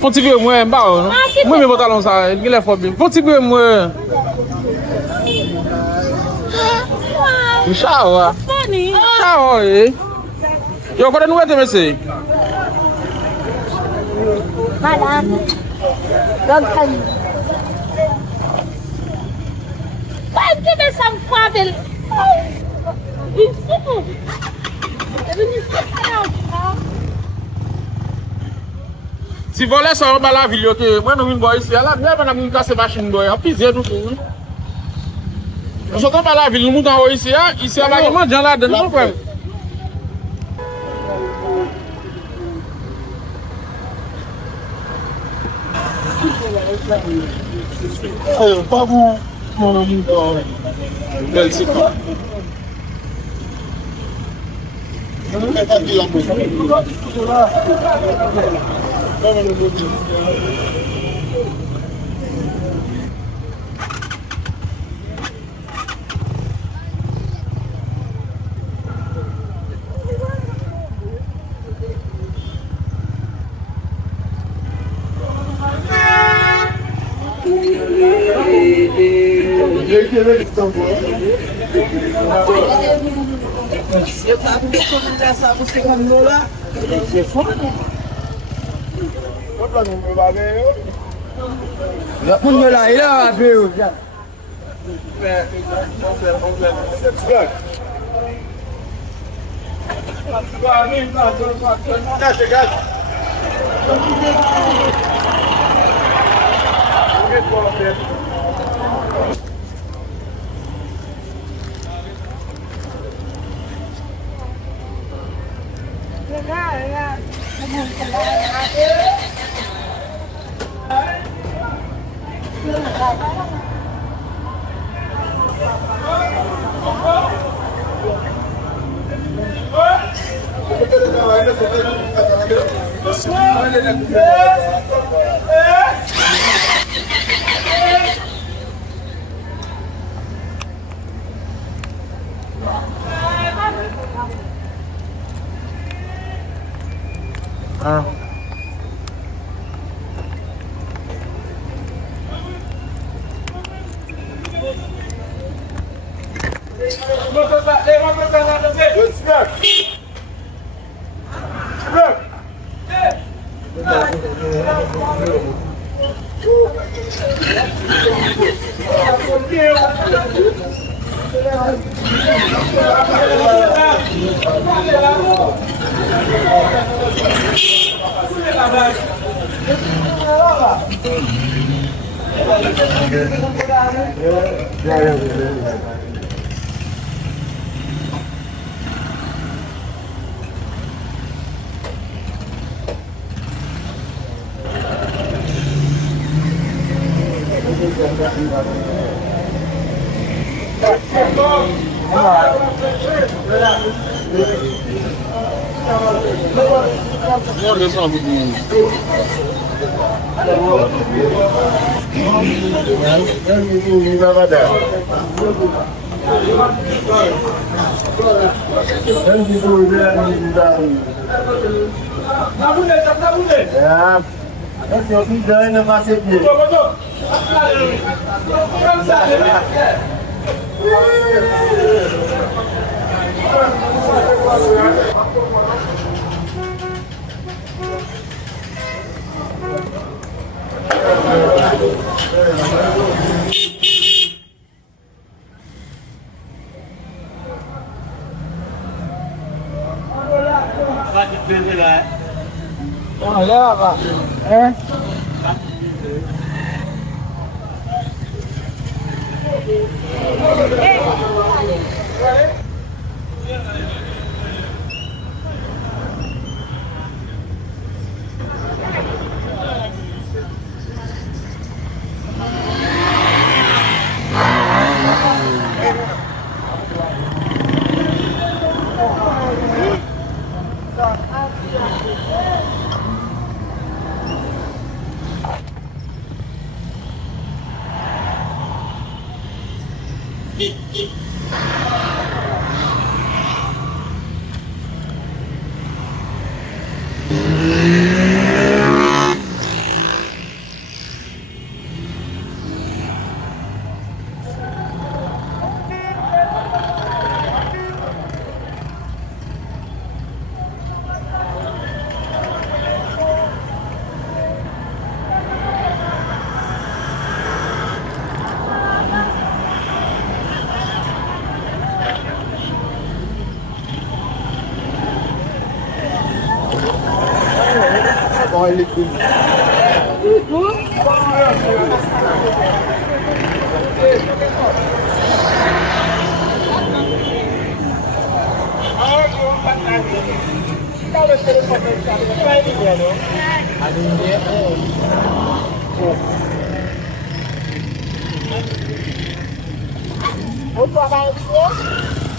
Faut tirer moi en bas. Moi mes pantalons ça, il est fort bien. Faut tirer moi. Ciao. Ciao. Yo quoi de nouvelles monsieur? Madame. Long time. Why give me some travel? It's simple. Si voler ça on va la ville que moi nous boy ici là bien pendant nous casser machine boy en pisier tout tout. On s'entend pas la ville nous monte en haut ici ici là il mange là dedans frère. Pas bon mon ami belle c'est quoi. Eu tava me conversar com você com lá. Você foi? Já pun lá, ele a ver já.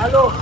Allô?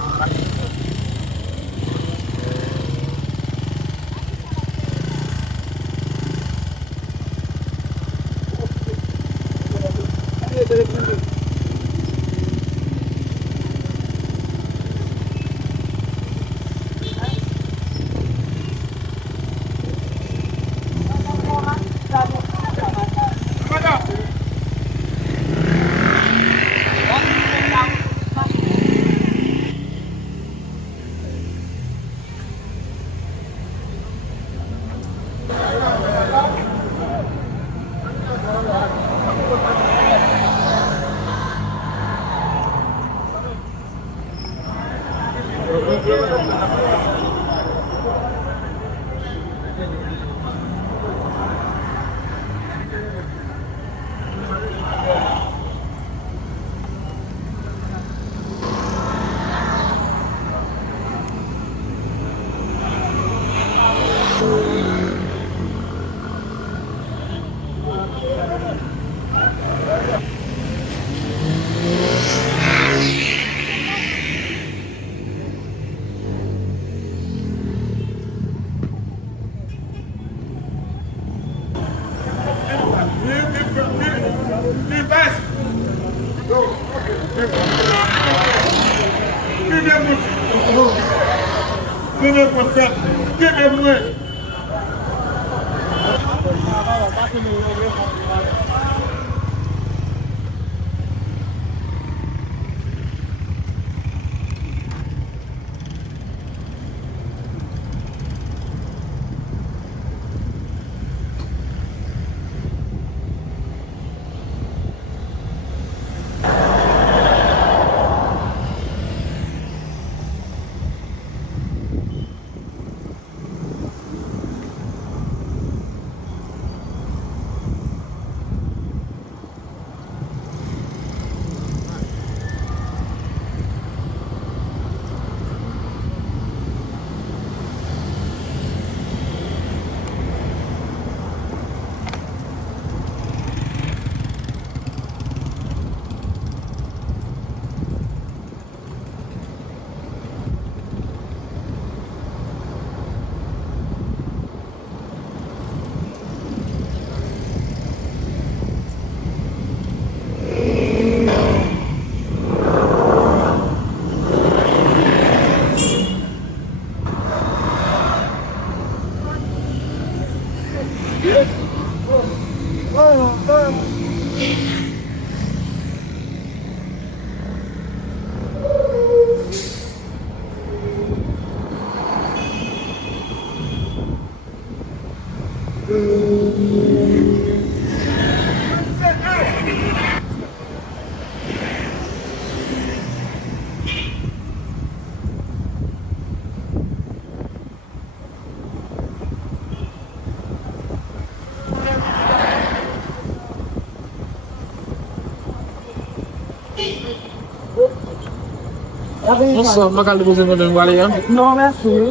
Nossa, makan dulu sama dengan wali ya. Non, merci.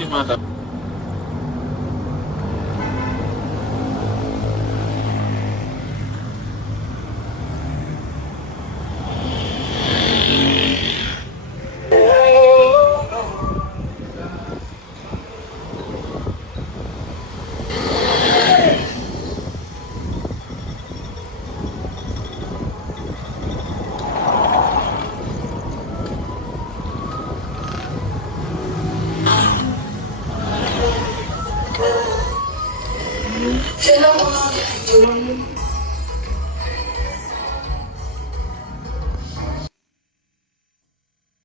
Gimana? Hello.